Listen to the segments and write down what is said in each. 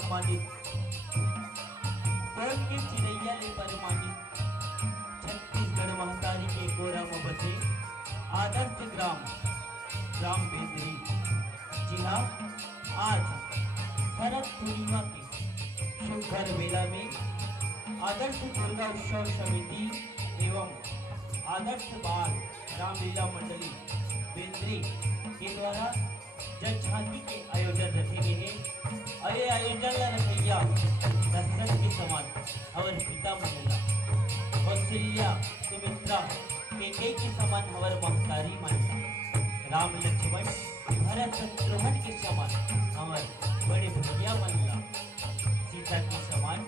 सम्मानित सोन के चिड़ैया ले परमानित छत्तीसगढ़ महतारी के कोरा में बसे आदर्श ग्राम बेदरी। जी हाँ, आज शरद पूर्णिमा के शुभ मेला में आदर्श दुर्गा उत्सव समिति एवं आदर्श बाल रामलीला मंडली बेदरी के द्वारा जल झांकी के आयोजन रखे गए हैं। और ये आयोजन रखैया दशरथ के समान और पिता मंडला कौशल्या सुमित्रा केकई के समान हवर महतारी मानला राम लक्ष्मण भरत शत्रुघ्न के समान हमार बड़े भैया मनला सीता के समान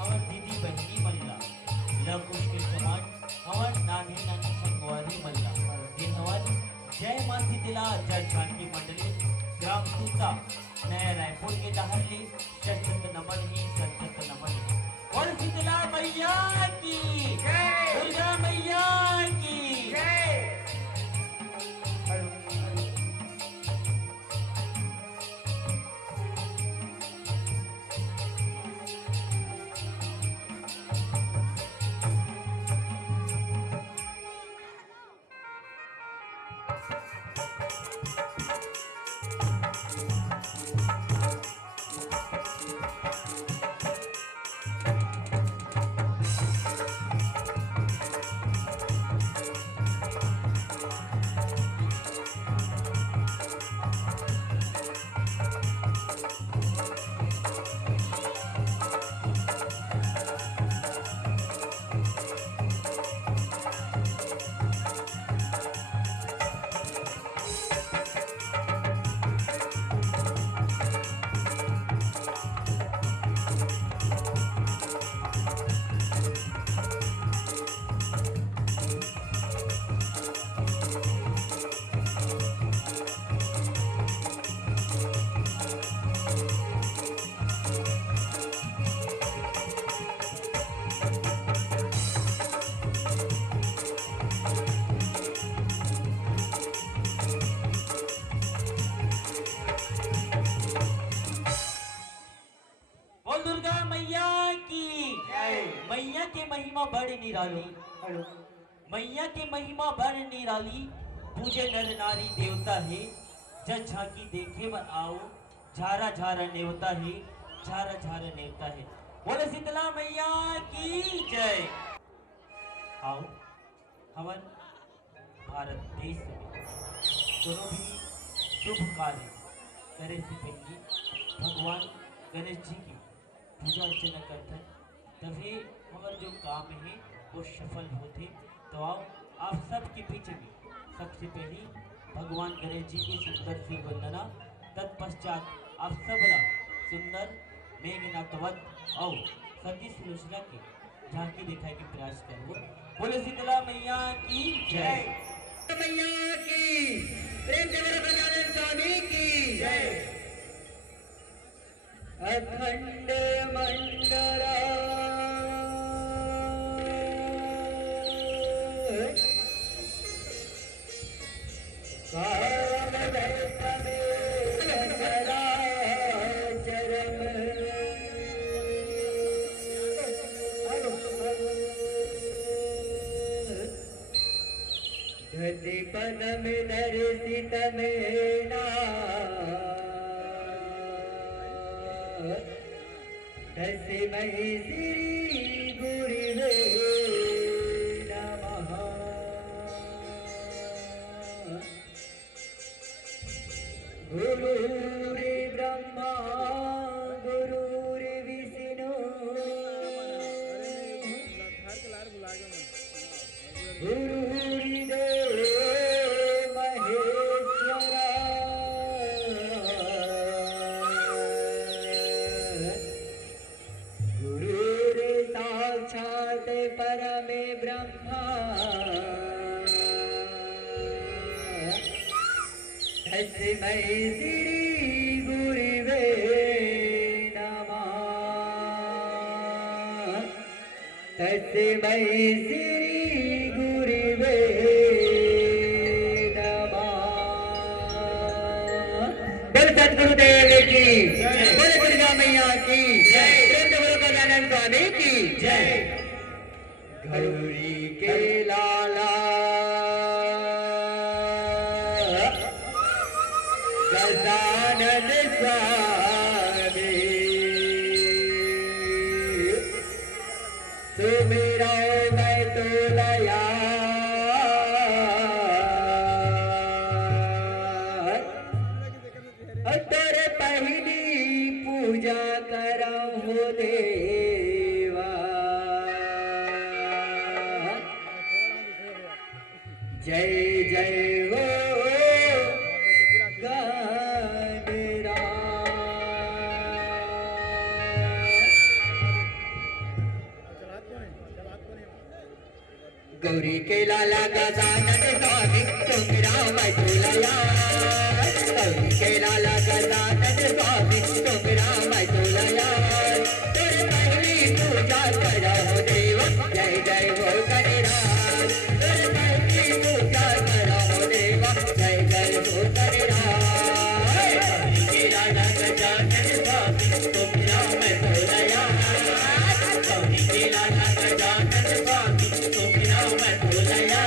हमार दीदी बहनी मनला लवकुश के समान हमार नानी संगवारी मनला दिन हमार जय मां शीतला जय जानकी मंडली ग्राम सूता नया रायपुर के दहली सशक्त नमन ही सशक्त नमन और शीतला मैया की जय, दुर्गा मैया की जय। मैया के महिमा बड़ निराली मैया के महिमा बड़ निराली पूजे नर नारी देवता है जज झांकी देखे बर आओ झारा झारा नेवता है झारा झारा नेवता है बोले शीतला मैया की जय। आओ हवन भारत देश में दोनों भी शुभ कार्य करे से पहले भगवान गणेश जी की पूजा अर्चना करते हैं तभी हमारे जो काम है वो सफल होते। तो आओ आप सबके पीछे भी सबसे पहले भगवान गणेश जी की सुंदर सी वंदना तत्पश्चात आप सबला सुंदर मेघनाथवत और सती सुलोचना के झांकी दिखाई के प्रयास करो। बोले शीतला मैया की जय, मैया की प्रेम से बजाने स्वामी की जय। अखंड मंडला पदम दर्शित मेना तस्मै श्री गुरुवे नमः। गुरुर् ब्रह्मा गुरुर् विष्णु गुरुर्देव महेश्वरा गुरुर् साक्षात् परमे ब्रह्मा तस्मै श्री गुरुवे नमः। तस्मै श्री गुरुवे नमः। बोल सद्गुरुदेव की, बोल दुर्गा मैया की। की जय, प्रेम से बोलो गजानन स्वामी की जय। गौरी के लाला गजानन स्वामी सुमिरो मैं तो लया तेरे पहली पूजा करहु देवा जय जय हो गणराज। गौरी के लाला गजानन स्वामी तुमरा मधुलया गौरी के लाला गजानन स्वामी तुमरा मधुलया तेरे पहली पूजा करहु देवा जय जय हो गणराज तेरे पहली पूजा करहु देवा जय जय हो गणराज। गौरी के लाला गजानन स्वामी तुमरा मधुलया गौरी के लाला गजानन स्वामी तुमरा मधुलया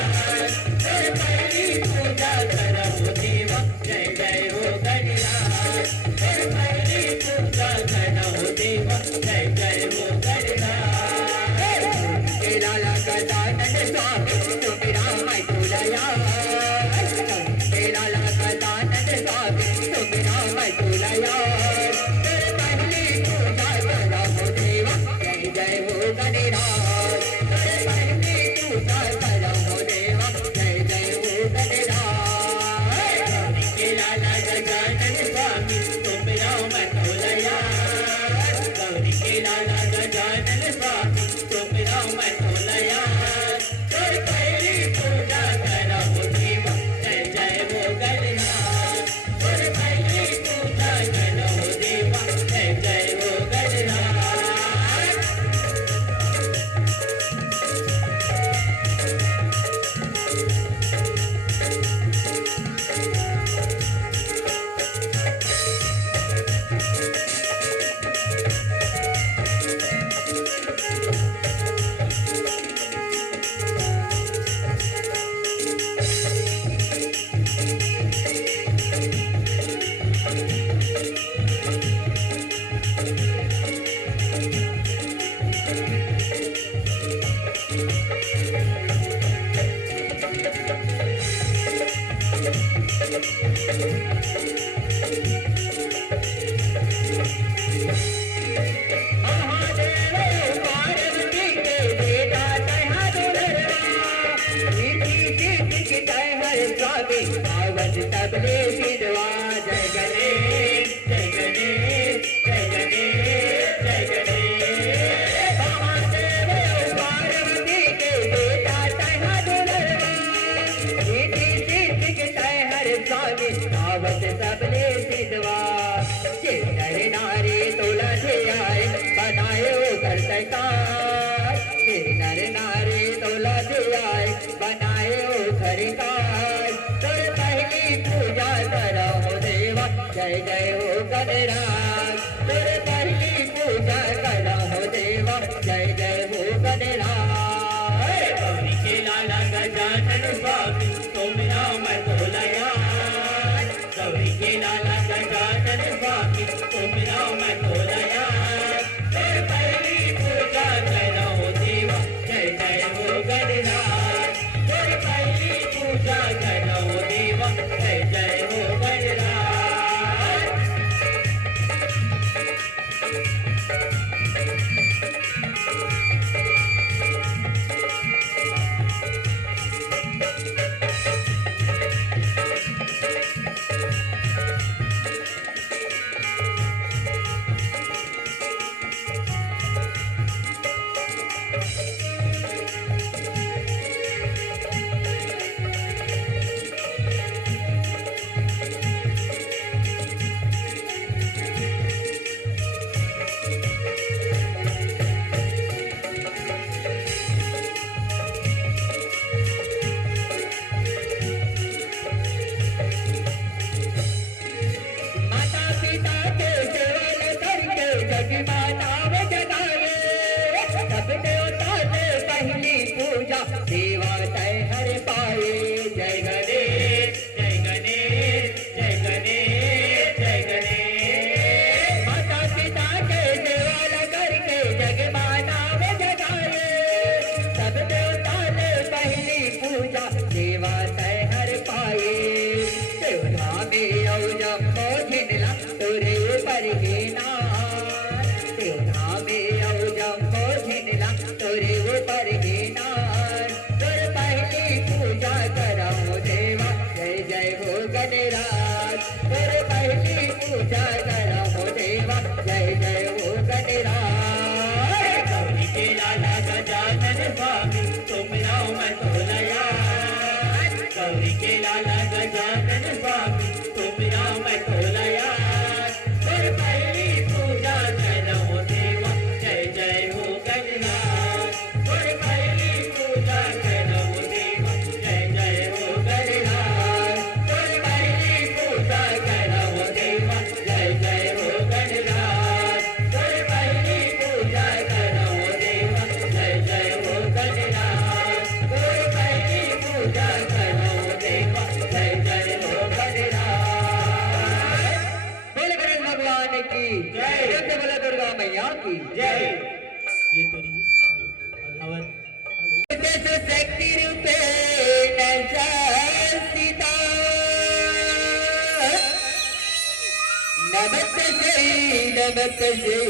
तेरे पहली पूजा करहु देवा जय जय हो गणराज तेरे पहली पूजा करहु देवा जय जय हो गणराज। के लाला गजानन स्वामी तुमरा मधुलया के लाला गजानन स्वामी तुमरा मधुलया तेरे पहली पूजा करहु देवा जय जय हो गणराज तेरे पहली पूजा करहु देवा जय जय हो गणराज। के लाला गजानन स्वामी तुमरा मधुलया गौरी के लाला गजानन स्वामी तुमरा मधुलया तेरे पहली पूजा करहु देवा जय जय हो गणराज तेरे पहली पूजा करहु देवा जय जय हो गणराज। महादेव पार्वती के बेटा तैहा दुलरवा मीठी सीत की जय हर स्वामी पावन तबले सिद्धवा जय गणेश जय गणेश जय गणेश जय गणेश। महादेव पार्वती के बेटा तैहा दुलरवा मीठी सीत की जय हर स्वामी पावन तबले सिद्धवा जे नर नारी तोला थे आए बनाए घर सरकार जे नर नारी तोला थे आए बनाए घर कार तेरे पहली पूजा करहु देवा जय जय हो गणराज तेरे पहली पूजा करहु देवा जय जय हो गणराज। गौरी के लाला गजानन स्वामी तुमरा मधुलया गौरी के लाला गजानन स्वामी तुमरा मधुलया तेरे पहली पूजा करहु देवा जय जय हो गणराज तेरे पहली पूजा करहु देवा जय जय हो गणराज। जम्मो झिनला तोरे ऊपर के नार तेरा में आओ जम्मो झिनला तोरे ऊपर के नार तोर पहली पूजा कराओ देवा जय जय हो गणराज तोर पहली पूजा कराओ देवा जय जय हो गणराज गौरी के लाला गजानन स्वामी तुम नाम मैं तोलया गौरी के लाला गजानन स्वामी तुम नाम मैं तोलया और पहली पूजा करो देवा जय जय हो गणराज और पहली पूजा करो देवा जय जय हो गणराज और पहली पूजा करो देवा जय जय हो गणराज और पहली पूजा करो देवा जय जय हो गणराज और पहली पूजा करो देवा जय जय हो गणराज बोल गणेश भगवान की जय। जय बोला दुर्गा मैया की जय ये तो नहीं अवर शक्ति रूपे सीता नमक जय नमक जय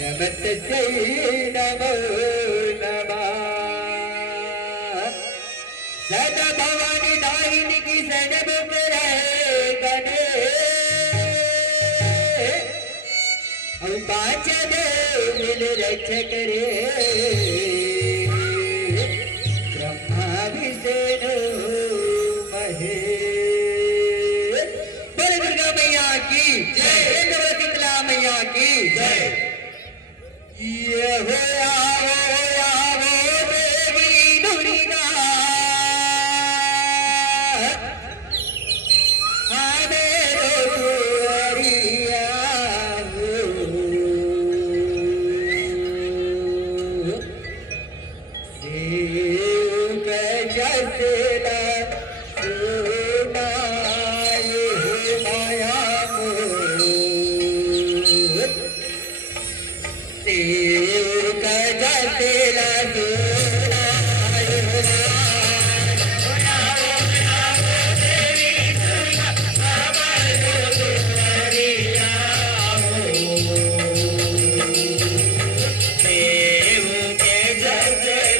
नमक जय नमो नमः सदा भवानी दाहिनी की सनमुख रहे गणेश हम पांच मिल रक्षक रे ब्रह्मा विष्णु महेश बोल दुर्गा मैया की जय शीतला मैया की जय ये हो आओ देवी दुर्गा देव के जय जय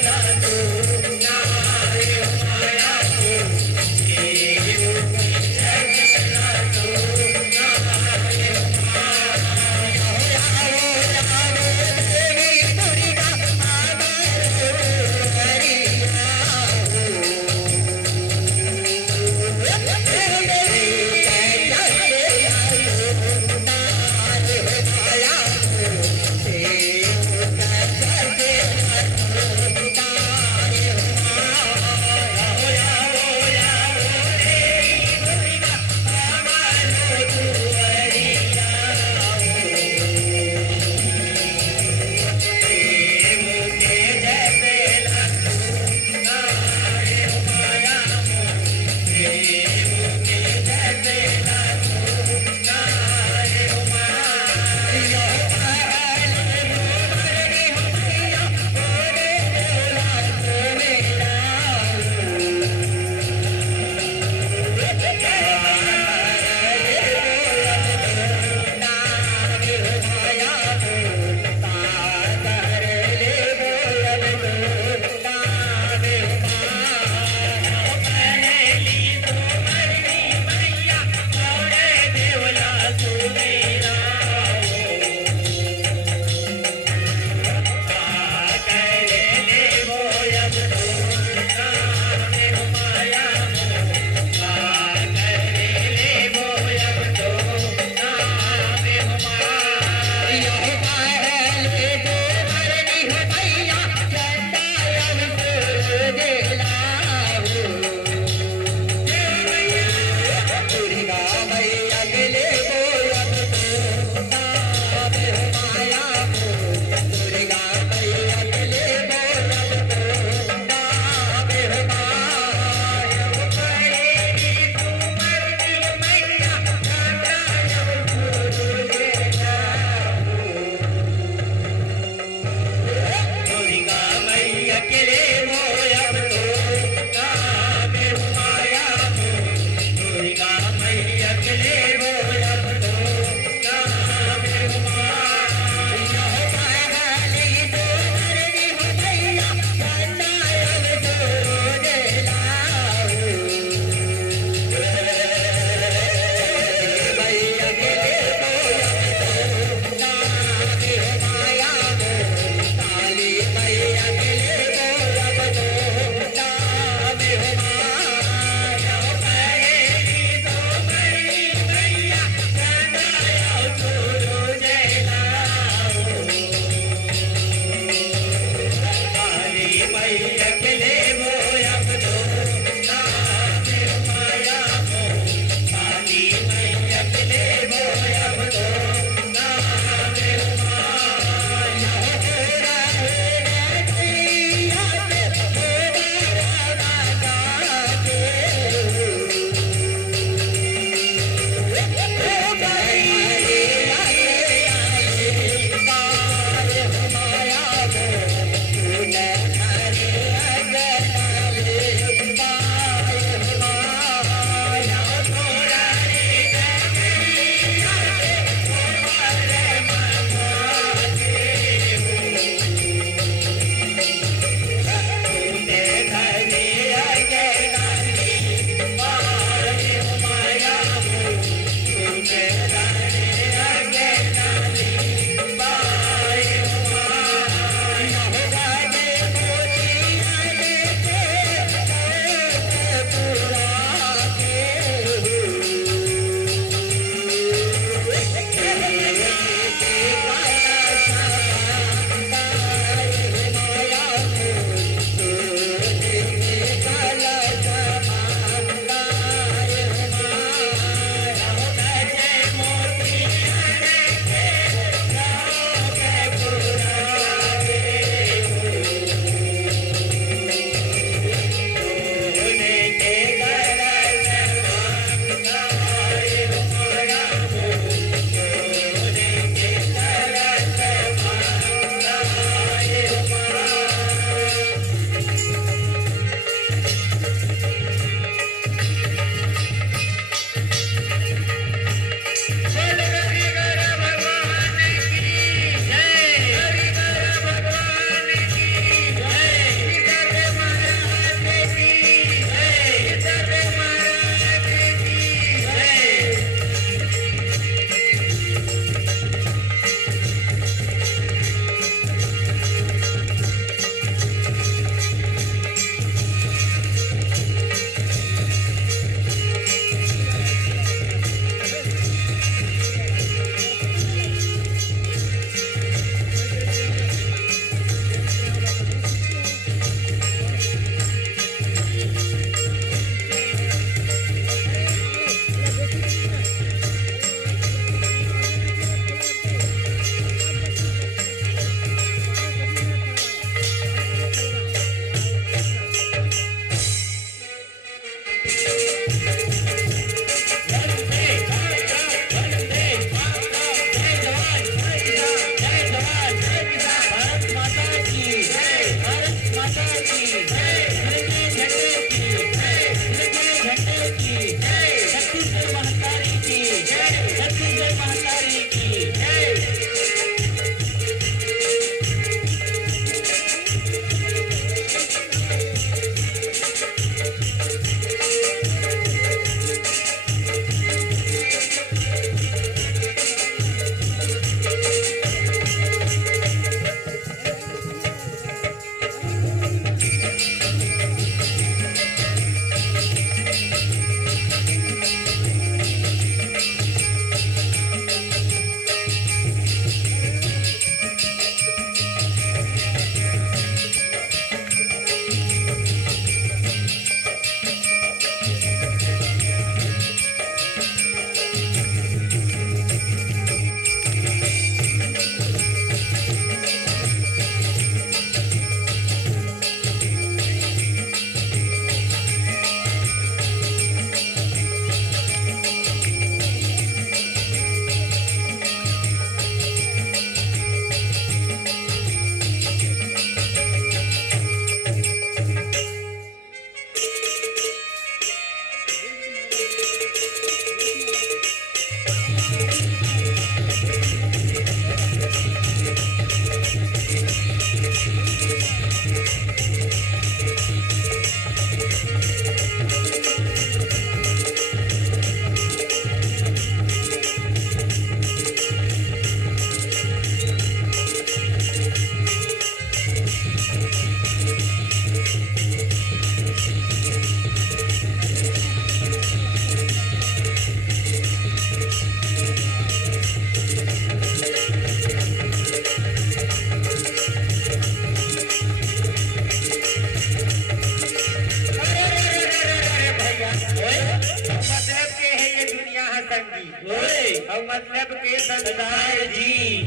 संगी ओए और मतलब के सरदार जी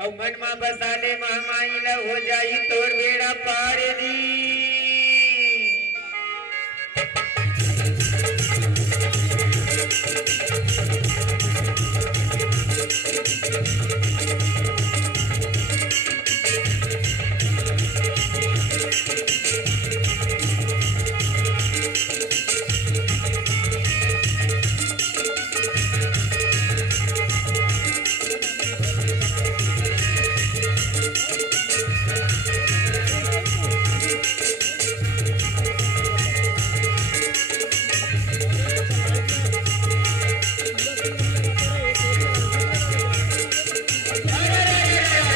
और मन में बसाले महमाई ल हो जाई तोर बेड़ा पार जी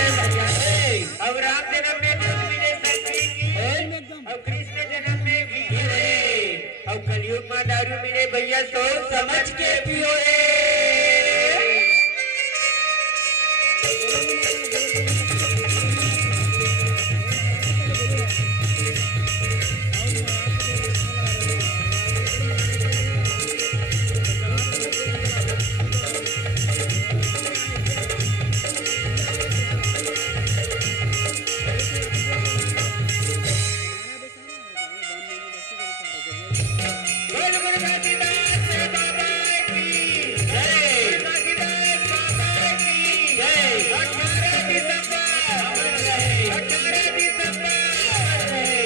अब राम जन्म में दूध मिले संगी की और कृष्ण जन्म में घी रे और कलयुग में दारू मिले भैया सोच समझ के पियो रे बोल बोल घासीदास बाबा की जय घासीदास बाबा की जय 18 दिसंबर 18 दिसंबर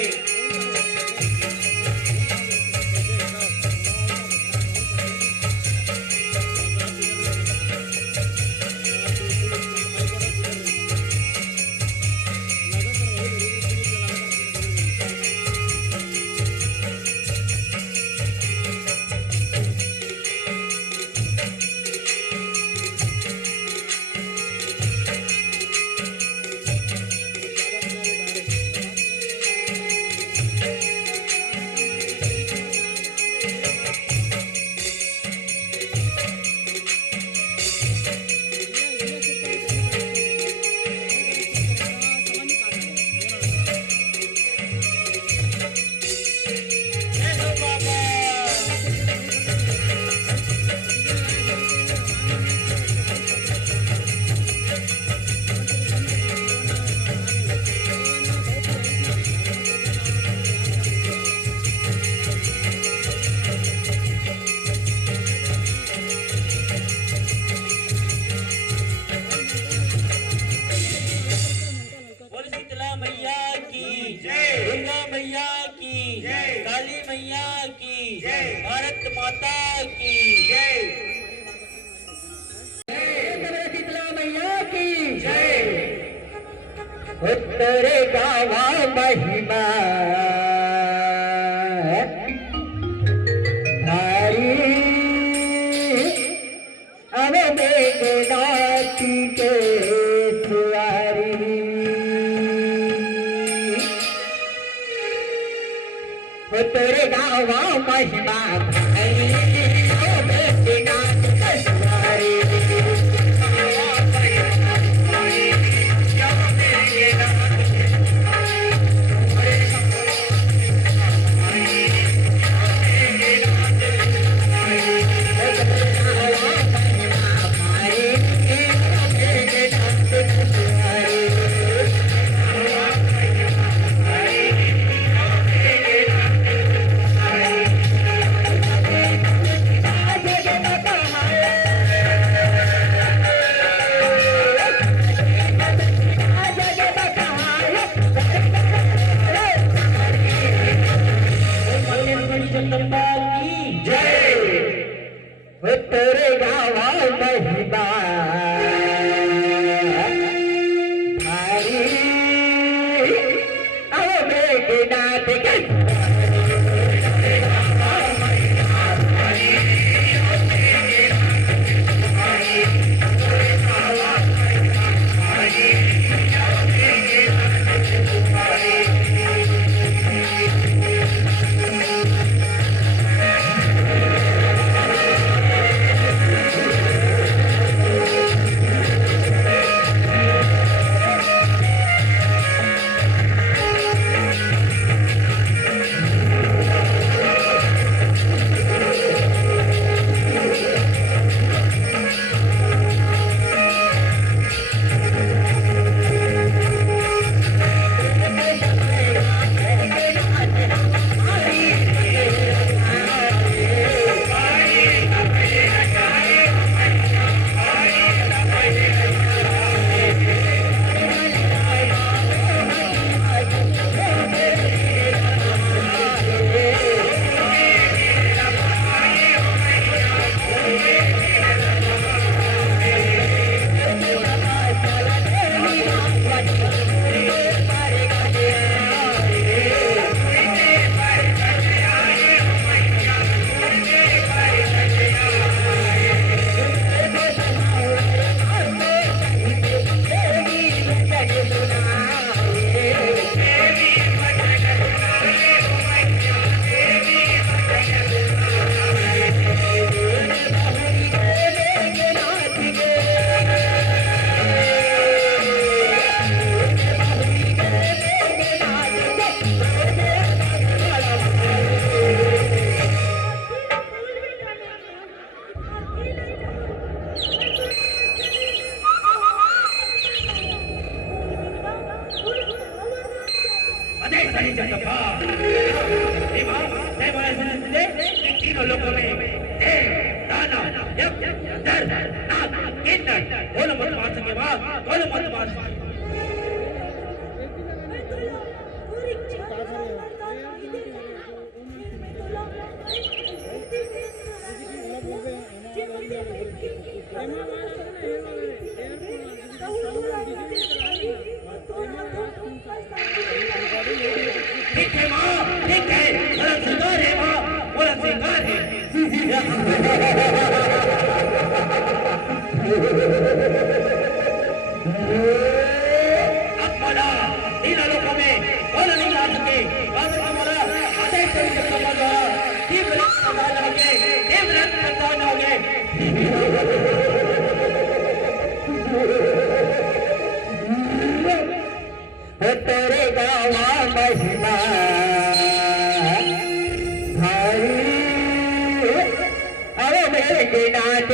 जय हो बाबा बोल शीतला मैया की जय। दुर्गा मैया की जय। काली मैया की जय। भारत माता की जय शीतला मैया की जय उत्तरे गावा महिमा भारी अब मेघनाथी के सुआरी उत्तरे गावा महिमा भारी अब मेघनाथ के सुआरी जगदम्बा की जय तेरे गावा महिमा भारी अब मेघनाथ के तीनों लोगों में देव, दानव, यज्ञ, धर्म, नाग, किन्नर, कौन मत मार सके वाह, कौन मत मार सके। ठीक है माँ, ठीक है, बड़ा सिंगार है माँ, बड़ा सिंगार है। अब बोला तीनों लोगों में कौन नहीं ला सके, अब बोला आधे से समझ द्वारा तीव्र प्रदान हो गए, तीव्र प्रदान हो गए। तेरे गावा महिमा भाई अरे मेरे नाथ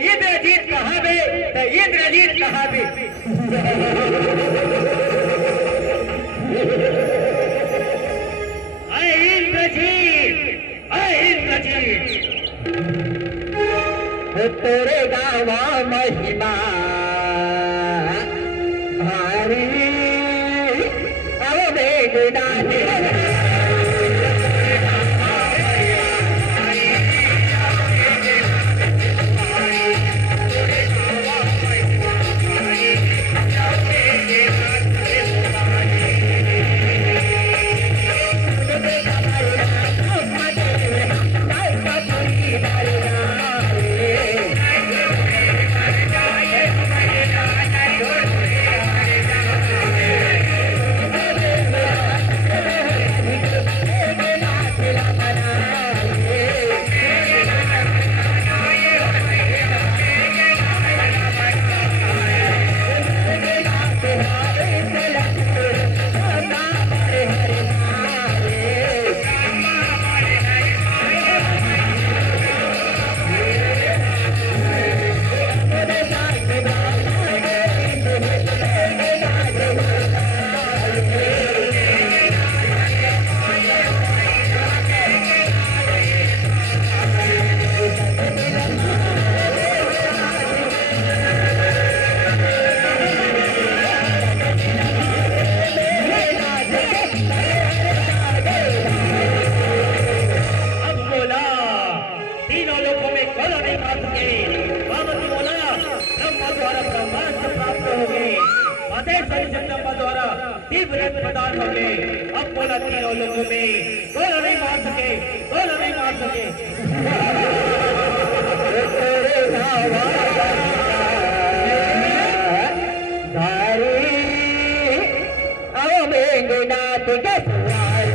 इंद्रजीत कहावे तो इंद्रजीत कहावे तेरे गावा महिमा भारी अब बेगुनाह प्रदान हो गए। अब बोला तीनों लोगों में कौन नहीं मार सके, कौन नहीं मार सके। तेरे के सवाल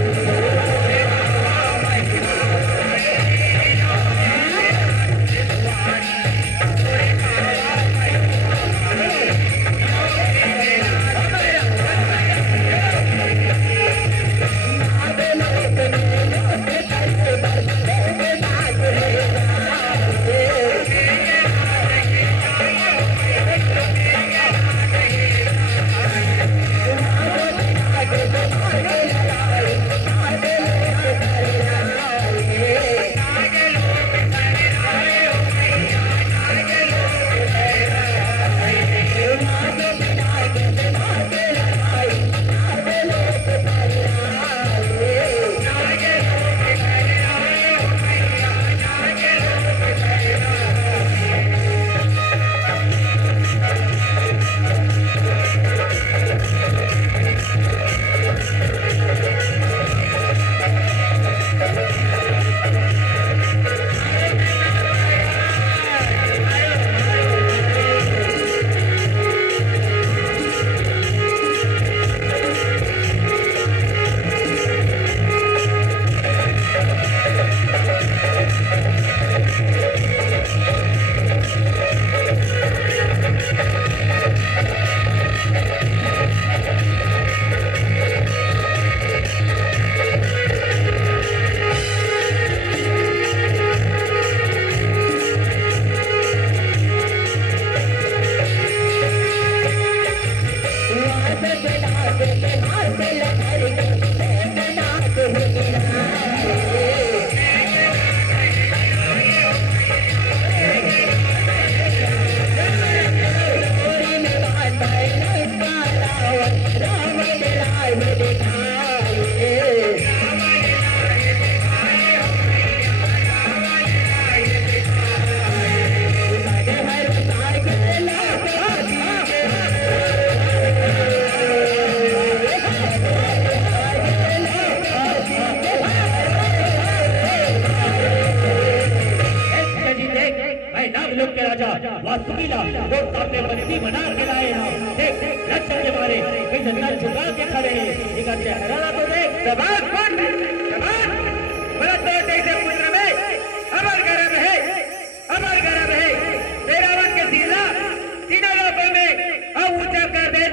वासुकीला वो सामने बंदी बना के लाए हैं। देख लक्षण के मारे कई नजर झुका के खड़े हैं। एक चेहरा तो देख जवान कौन है जवान बड़ा तो जैसे पुत्र में अमर गर्भ है तेरा वन के सीला तीनों लोगों में अब ऊंचा कर दे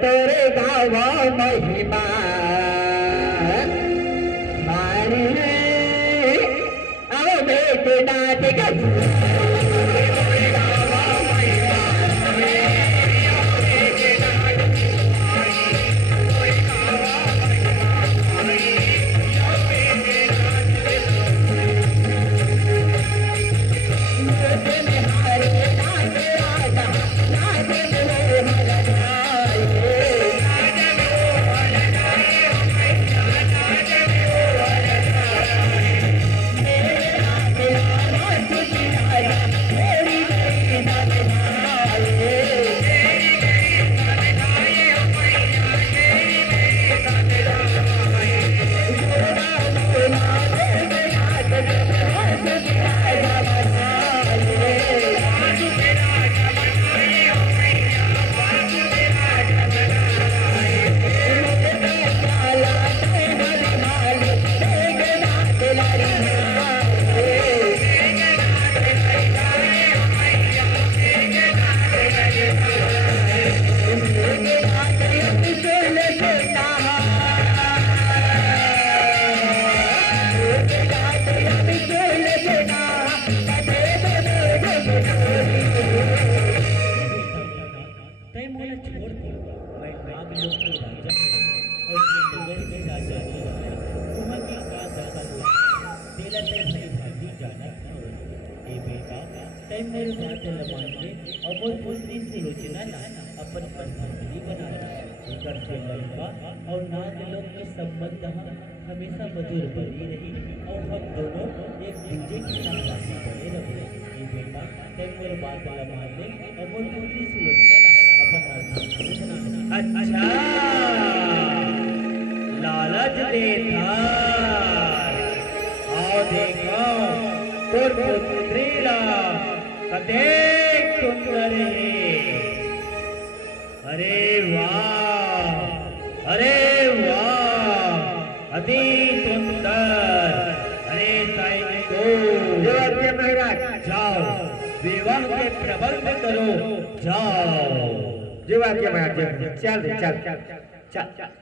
तेरे गावा महिमा मारी अब बेटे नाच और नागलोक के संबंध हमेशा मधुर बनी रही और हम दोनों एक दूसरे की साथी बने रहे। ये बेटा तेरे बात वाला मान ले और वो दूसरी सुलोचना अपन अच्छा लालच देता आओ देख पुत्रीला कतेक सुंदर आहे. अरे वाह, अरे वाह, अति सुंदर. अरे सैनिको, जाओ विवाह के प्रबंध करो. जाओ जीवा के महाराज, चल चल चल चल.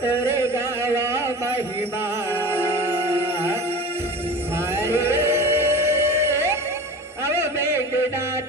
तेरे गावा महिमा हरे अब मेघनाथ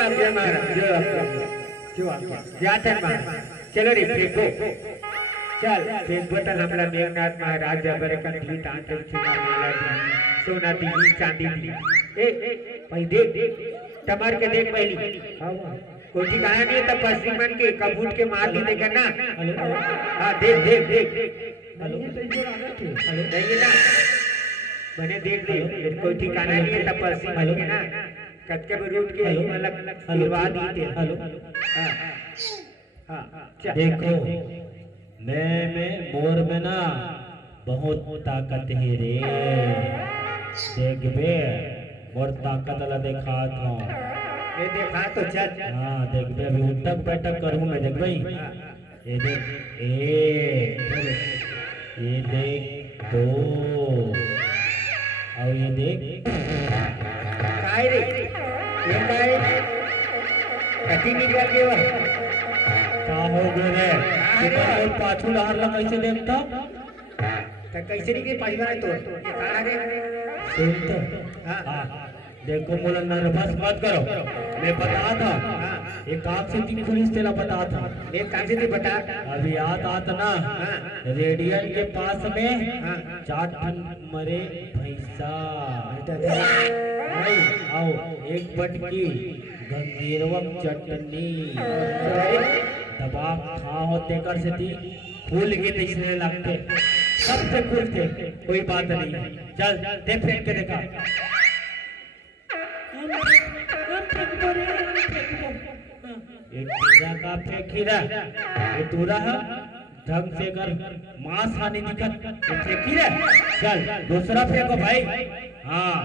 आज्ञा महाराज, जो आज्ञा जाते हैं महाराज। चलो रे फेंको, चल फेंक बटन हमला मेघनाथ महाराज जबर कंठी तांत्रिक चुना माला सोना दी चांदी दी। ए भाई देख टमार के देख पहली कोई ठिकाना नहीं तब पश्चिम मन के कबूत के मार दी देखा ना। हाँ देख देख देख नहीं ना मैंने देख ली कोई ठिकाना नहीं है तब पश्चिम मन के ना कद के रूट के मतलब आशीर्वाद ही थे। हाँ हाँ देखो मैं मोर में ना बहुत ताकत है रे। देख बे मोर ताकत वाला देखा था। ये देखा तो चल। हाँ देख बे अभी उठक बैठक करूँ मैं देख भाई। ये देख ये देख दो और ये देख काय रे ये काय कटी निकल गया का हो गए रे और पाछू लहर ला कैसे देखता तो कैसे नहीं के परिवार तो ये कहां रे सुन तो हाँ देखो मोला नर्वस मत करो। मैं बता था एक आँख से तीन पुलिस तेला बता था एक काम से तू बता अभी याद आता ना रेडियन के पास में 4 टन मरे भैंसा नहीं आओ एक बटकी गंगेरवम चटनी दबा खा होते कर से थी फूल के दिखने लगते सबसे फूल थे कोई बात नहीं। चल देख फेंक के देखा ये कीड़ा का फेंकीरा ये तूरा है ढंग से कर मांस हानि दिखत ये फेंकीरा। चल दूसरा फेंको भाई। हाँ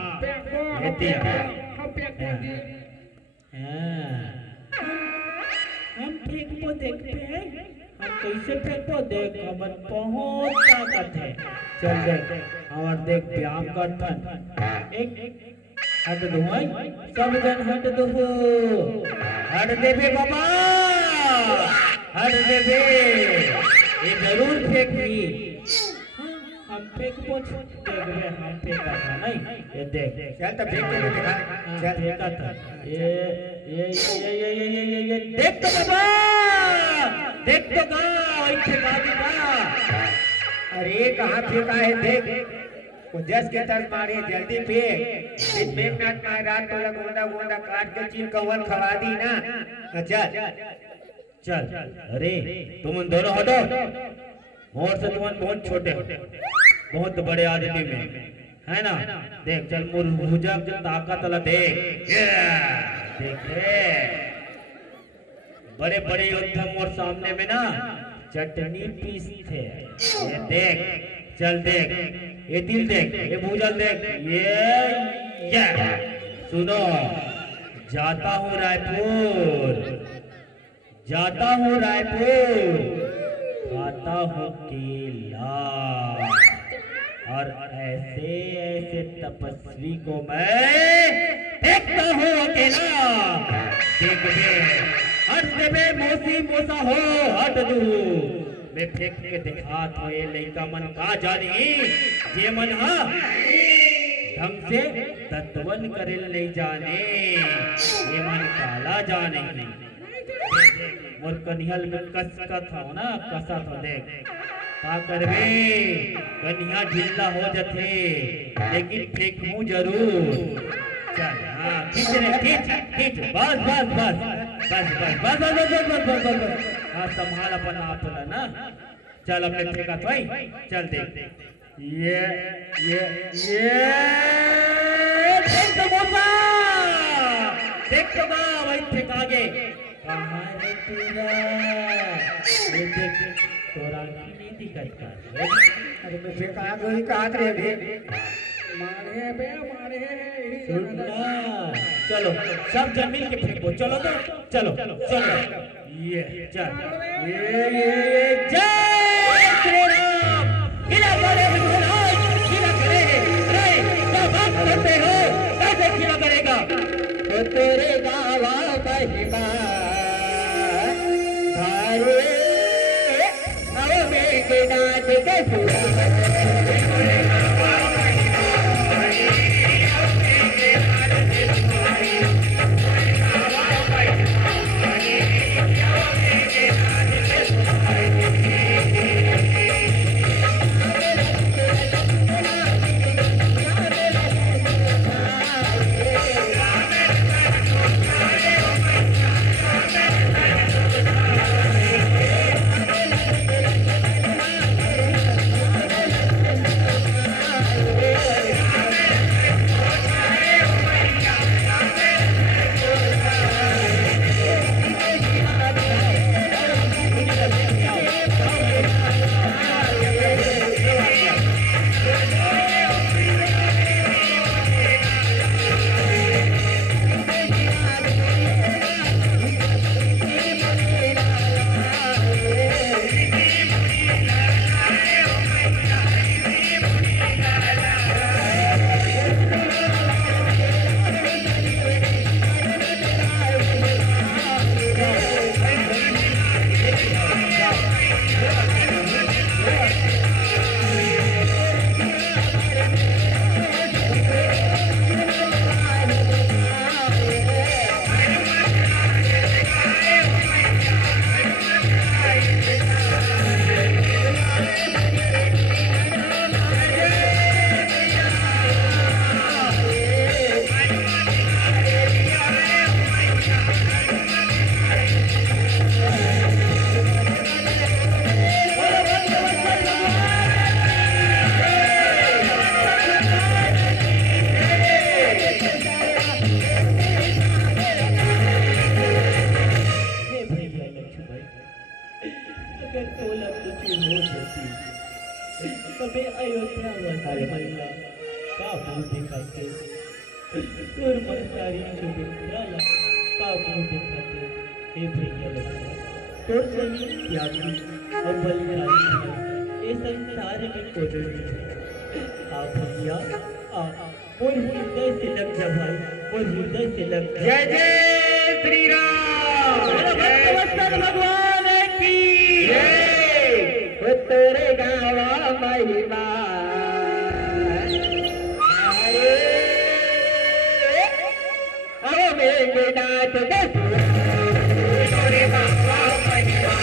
लेती है हम फेंको देखते हैं हम कैसे फेंको देख हमर बहुत ताकत है। चल देख और देख व्यायाम करथन एक हट दो सब जन हट दो हट देवे बाबा हट देवे ये जरूर फेंकी हम फेंक पोछ देख हम फेंका था नहीं ये देख चल तो फेंक के दिखा चल फेंका था ये देख तो बाबा देख तो गा इथे गाड़ी का अरे कहां फेंका है देख वो जस के तरफ मारे जल्दी फेंक इस मेघनाथ महाराज तो गोंदा गोंदा काट के चीर कवन खवा दी ना। चल चल अरे तुम दोनों हटो और से तुम बहुत छोटे बहुत बड़े आदमी में है ना। देख चल मोर भुजा की ताकत वाला देख देख बड़े बड़े योद्धा मोर सामने में ना चटनी पीसते ये देख। चल देख ये दिल देख ये भूजल देख ये सुनो जाता हूँ रायपुर खाता हूँ केला और ऐसे ऐसे तपस्वी को मैं देखता हूँ अकेला। देख बे हट दे बे मौसी मौसा हो हट दू मैं फेंक के दिखा तो ये लड़का मन का जानी जे मन हा ढंग से तत्वन करे नहीं जाने ये मन काला जाने मोर कन्हल में कस का था ना कसा था देख का करबे कन्हैया ढीला हो जाते लेकिन फेंकूं जरूर। चल हाँ खींच रे खींच बस बस बस बस बस बस बस बस बस बस हाँ संभाल अपन आप ना। चल अपने फेंका तो चल देख ये देख तो बाबा देख तो वही फेंका गे कहाँ रे तेरा ये देख तोरा नहीं दिक्कत का अरे मैं फेंका कोई कहां रे बे सुनना चलो सब जन मिल के फेंको चलो तो चलो चलो ये चल ये जय श्री राम खिला करे खिला करेंगे। अरे क्या बात करते हो कैसे खिला करेगा तो तेरे गावा महिमा धारे नव में के नाच के और महतारी सुमित्राला काबू दिखाते हे भैया लक्ष्मण तोर सही त्यागी अव्वल काई ये संसार में कोई नहीं आ भैया आ और हृदय से लग जा भाई और हृदय से लग जा जय जय श्री राम भक्तवत्सल भगवान की तेरे गावा महिमा अरे मेरे नाथ तेरे गावा महिमा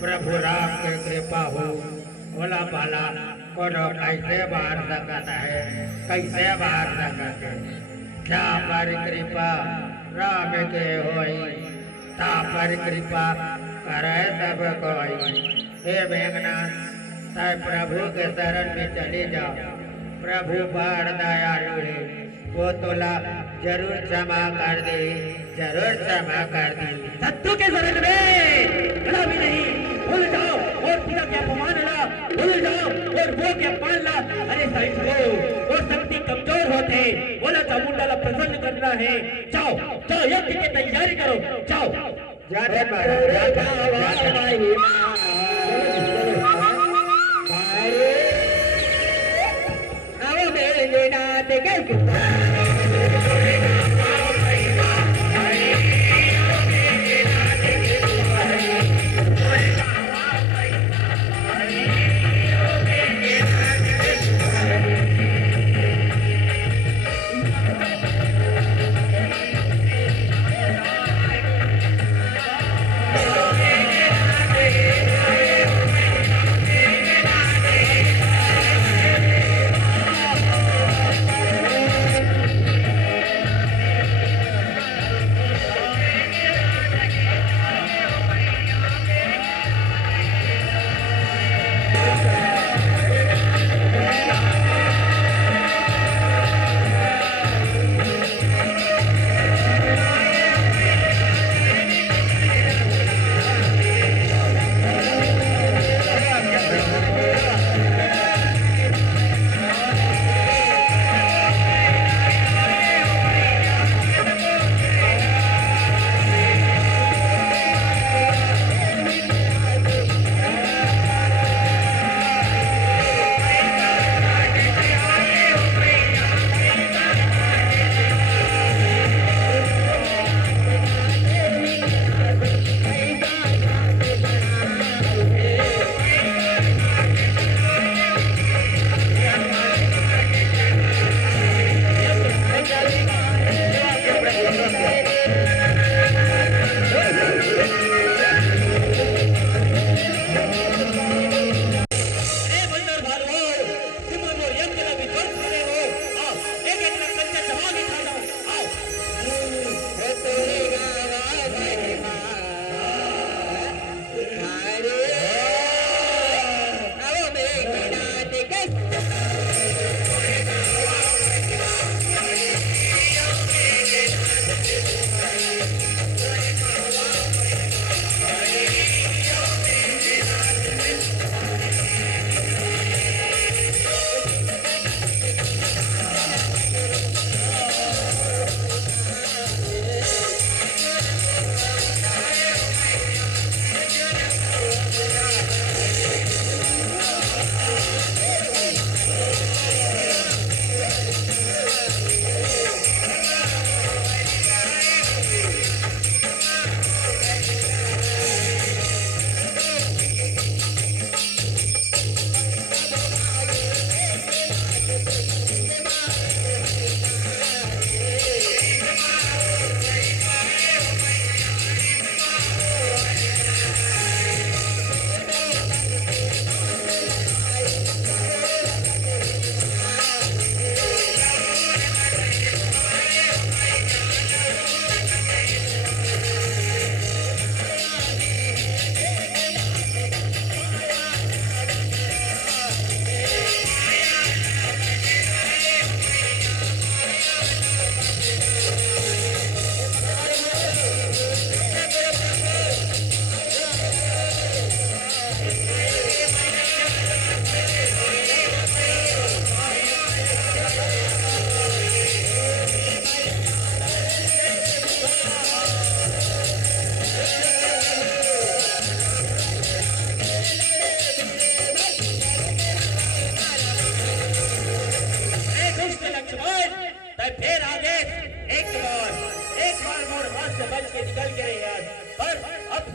प्रभु राम की कृपा हो भोला भाला को कैसे बार सकता है कैसे बार सकते क्या पर कृपा राम के होई ता पर कृपा करे सब कोई हे मेघनाथ तय प्रभु के शरण में चले जाओ प्रभु बाढ़ दयालु है वो तोला जरूर क्षमा कर दे जरूर क्षमा कर दे शत्रु के शरण में बड़ा भी नहीं भूल जाओ और पिता के अपमान ला भूल जाओ और वो के अपमान ला अरे साइड हो वो शक्ति कमजोर होते बोला चामुंडा ला प्रसन्न करना है जाओ जाओ यज्ञ की तैयारी करो जाओ जाने महिमा आओ मेरे नाथ के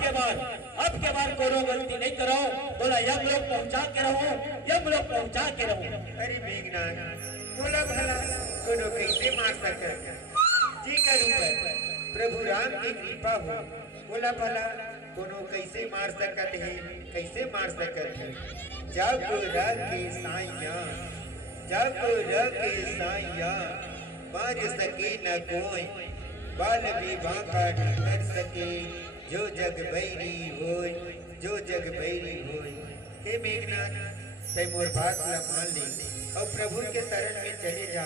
अब के बार कोनो गलती नहीं करो, बोला यम लोग पहुंचा के रहो, यम लोग पहुंचा के रहो। अरे मेघनाथ बोला भला कोनो कैसे मार सके जी करूं पर प्रभु राम की कृपा हो। बोला भला कोनो कैसे मार सकत है, कैसे मार सकत है। जब रखे साइया, जब रखे साइया, मार सके न कोई, बाल विवाह का कर सके जो जग बैरी होय, जो जग बैरी होय। हे मेघनाथ ते मोर बात ला मान ली और प्रभु के शरण में चले जा,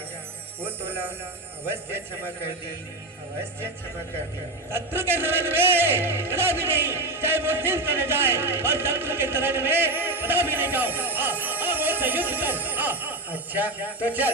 वो तोला अवश्य क्षमा कर दी, अवश्य क्षमा कर दी। शत्रु के शरण में कदा भी नहीं, चाहे वो दिल से न जाए, पर शत्रु के शरण में कदा भी नहीं जाओ। वो से युद्ध कर। अच्छा तो चल।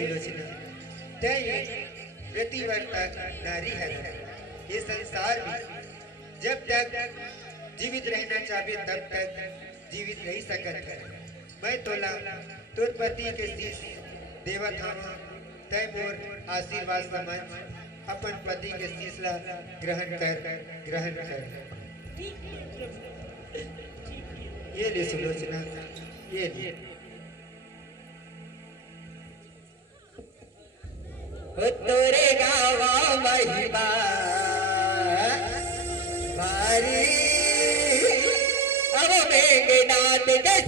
सुलोचना तय प्रतिवर्ता नारी है ये संसार में जब तक जीवित रहना चाहे तब तक जीवित रह सकत है। मैं तोला तोर पति के शीश देवत हूँ तय मोर आशीर्वाद समझ अपन पति के शीश ला ग्रहण कर ये ले सुलोचना ये ले तोरे गावा महिमा भारी अब मेघनाथ के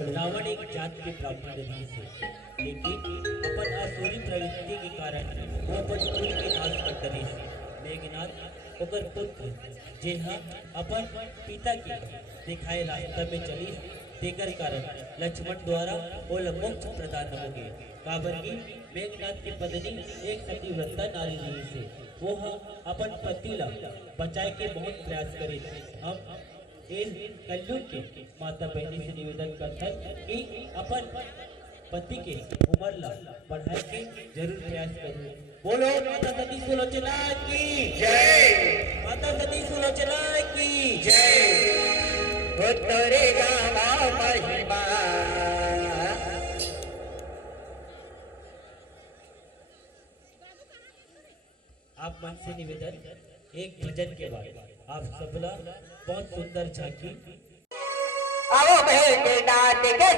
रावण एक जात के ब्राह्मण नहीं थे, लेकिन अपन असुरी प्रवृत्ति के कारण वो अपन कुल के नाश कर डरे थे। मेघनाथ ओकर पुत्र जेहा अपन पिता के दिखाए रास्ता में चली तेकर कारण लक्ष्मण द्वारा ओला मोक्ष प्रदान हो गए। काबर की मेघनाथ की पत्नी एक सतीव्रता नारी नहीं से वो अपन पति ला बचाए के बहुत प्रयास करे। हम इस कलयुग के माता बहनी से निवेदन करते हैं कि अपन पति के उम्र ला बढ़ाए के जरूर प्रयास करो। बोलो माता सती सुलोचना की जय, माता सती सुलोचना की जय। हो तोरे गावा महिमा आप मन से निवेदन एक भजन के बाद आप सबला बहुत सुंदर झांकी अब मेघनाथ के